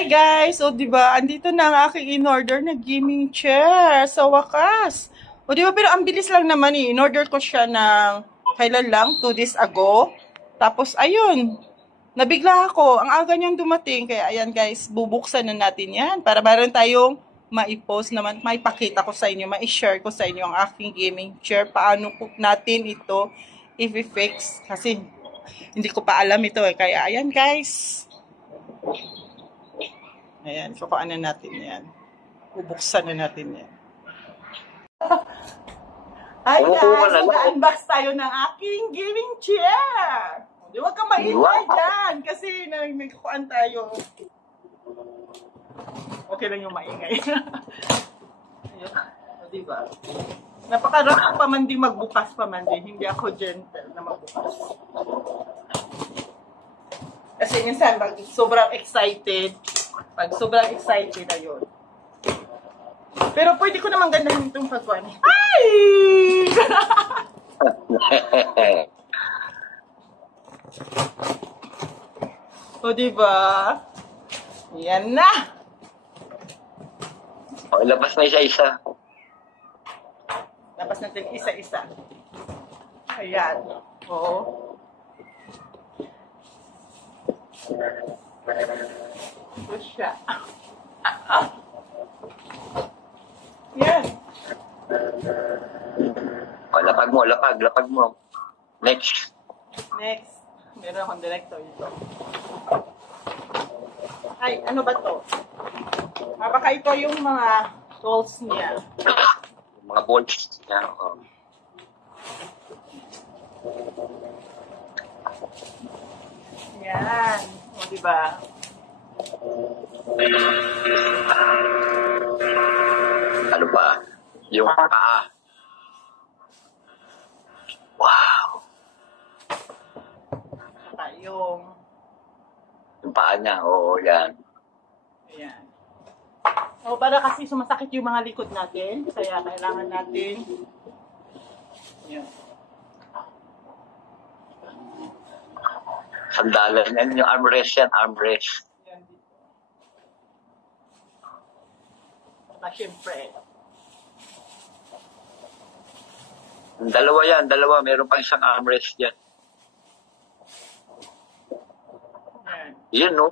Hi guys! O diba, andito na ang aking in-order na gaming chair sa wakas. O diba, pero ang bilis lang naman eh. In-order ko siya ng kailan lang, 2 days ago. Tapos ayun, nabigla ako. Ang aga niyang dumating. Kaya ayan guys, bubuksan na natin yan. Para meron tayong maipost naman, maipakita ko sa inyo, mai-share ko sa inyo ang aking gaming chair. Paano ko natin ito i-fix. Kasi hindi ko pa alam ito eh. Kaya ayan guys. Ayan, kukuhaan na natin yan. Bubuksan na natin yan. Hi guys, mag-unbox tayo ng aking gaming chair. Di wag ka maingay dyan kasi may kukuhaan tayo. Okay lang yung maingay. Ayan, diba? Napakarap pa man din magbukas pa man din. Hindi ako gentle na magbukas. Kasi minsan sobrang excited. Pag sobrang excited, ayun. Pero pwede ko naman gandahin itong pagkuhan. Ay! O, diba? Yan na! O, labas na isa-isa. Labas natin isa-isa. Ayan. Oo. Ito siya. Yan. O, lapag mo. Next. Meron akong director ito. Ay, ano ba to? Baka ito yung mga tools niya. Mga bolts niya. O. Yan. O, diba? Ano ba? Yung paa. Wow! Saka yung Yung paa niya, oo, yan. ayan. So, para kasi sumasakit yung mga likod natin, kaya kailangan natin yan. Sandalan yan, yung armrest yan, armrest. Yan dito. Saka syempre, Dalawa, meron pang isang armrest yan. yan. Yun, no?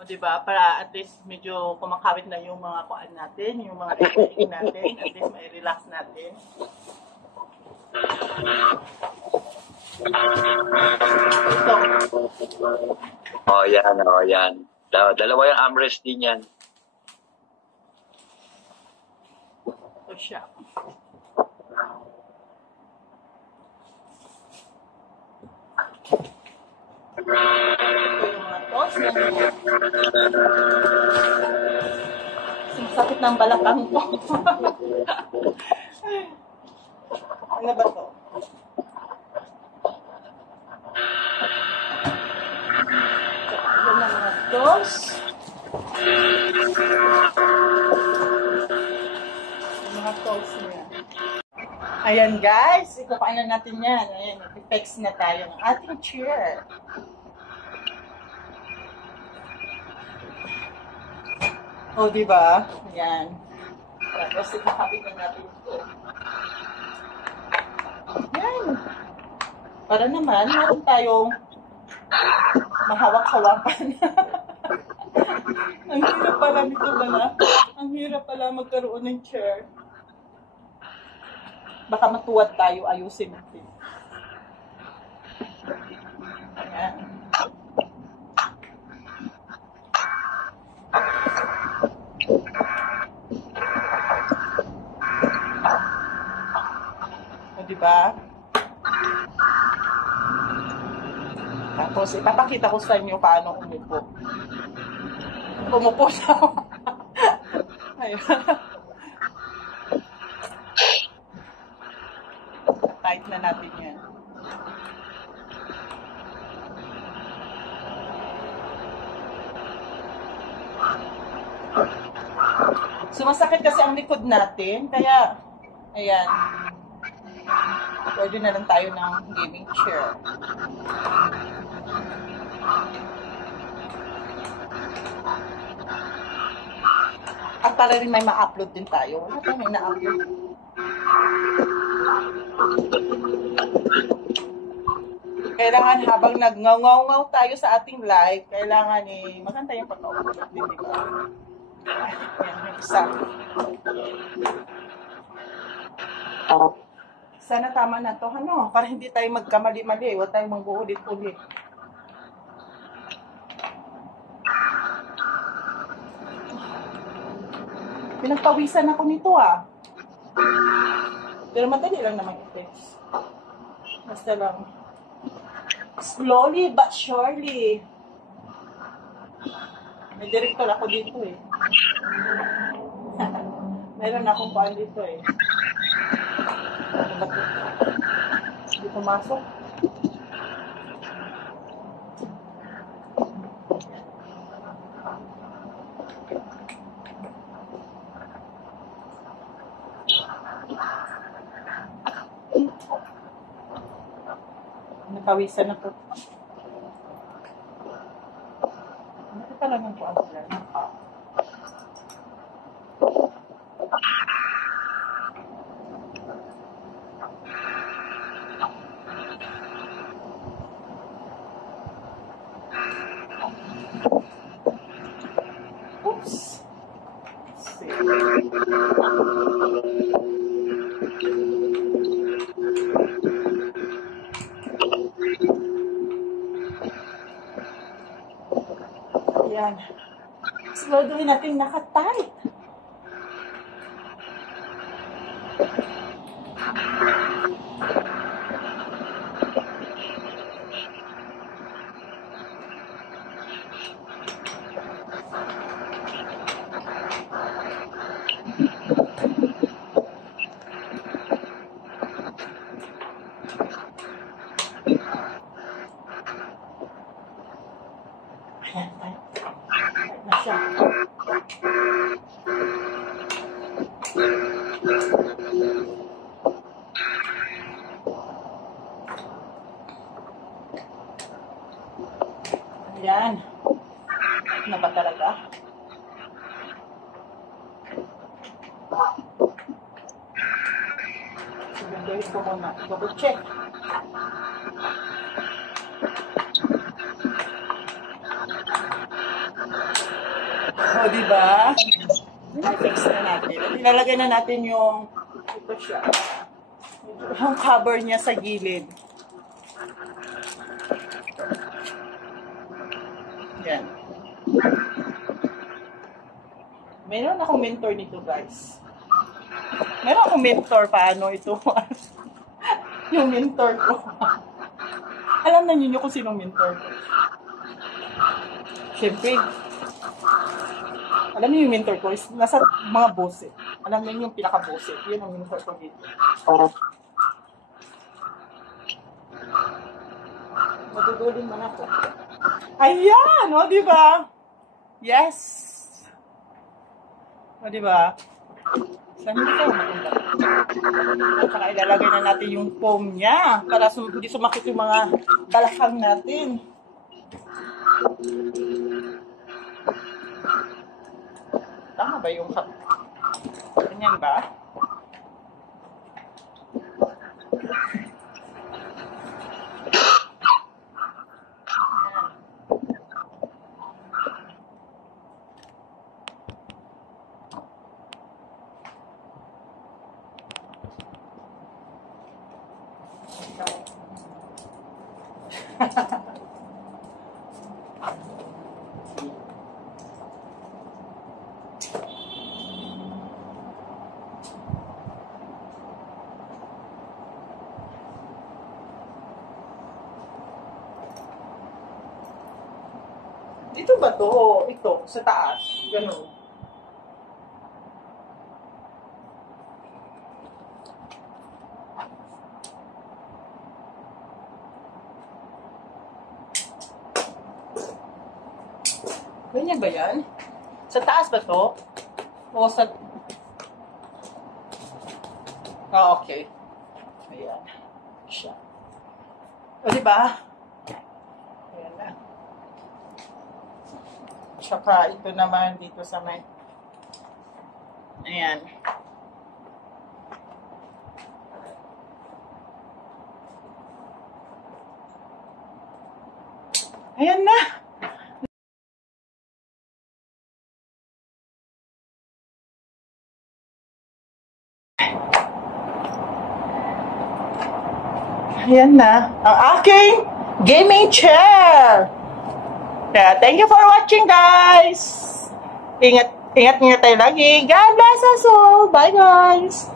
O, diba? Para at least medyo kumakawit na yung mga kuan natin, yung mga technique natin, at least may relax natin. Ito. O, yan. Dalawa yung armrest din yan. Ito siya. Ito yung mga toss na niya. Sakit ng balakang ko. Ano ba to? Ito na mga toss. Yung mga toss niya. Ayan guys, ikupain na natin yan. Ayan, i-fix na tayo ng ating chair. O, diba? Ayan. Tapos, ikakapit na natin ito. Ayan. Para naman, meron tayong mahawak-hawakan. Ang hirap pala nito ba. Ang hirap pala magkaroon ng chair. Baka matuwad tayo, ayusin natin. Ayan. O, diba? Tapos, ipapakita ko sa inyo paano umupo. Umupo na. Ayun. Tight na natin yan. Sumasakit kasi ang likod natin, kaya, ayan, pwede na lang tayo ng gaming chair. At para rin may ma-upload din tayo. Wala tayong may na-upload. Kailangan habang nag-ngaw-ngaw tayo sa ating live, kailangan maganda yung pag-upload din, di ba? Yan, yung isa. Sana tama na to, ano? Para hindi tayo magkamali-mali. Huwag tayong mag-uulit-ulit. Pinagpawisan ako nito, ah. Pero madali lang naman ito. Basta lang. Slowly but surely. May director ako dito, eh. Meron akong paan dito, eh. Hindi pumasok. Nakawisan na po. Ano ka lang po ang plan? Oops. Ayan. Siguraduhin natin naka-tight. Ayan, tight na siya. Ayan. Na ba talaga? Siguraduhin ko muna. Double check. O, diba? I-fix na natin. Ilalagay na natin yung ito siya. Yung cover niya sa gilid. Yan. Meron akong mentor nito, guys. Meron akong mentor. Paano ito? Yung mentor ko. Alam na niyo kung sinong mentor ko. Siyempre, alam niyo yung mentor ko is nasa mga boss eh. Alam niyo yung pinaka-boss eh. Yun ang mentor ko dito. Madudulin mo na ako. Ayan! O, diba? Yes! O, diba? Saan hindi ka matunda? At saka ilalagay na natin yung foam niya para hindi sumakit yung mga balakang natin. Tama ba yung cup? Ganyan ba? Dito ba to? O ito, sa taas. Ganun. Ganyan ba yan? Sa taas ba to? O sa... Ah, okay. Ayan. Siya. O, diba? Ayan na. Tsaka ito naman dito sa may... Ayan. Ayan na. Ayan na. Ang aking gaming chair. Kaya, thank you for watching, guys. Ingat tayo lagi. God bless us all. Bye, guys.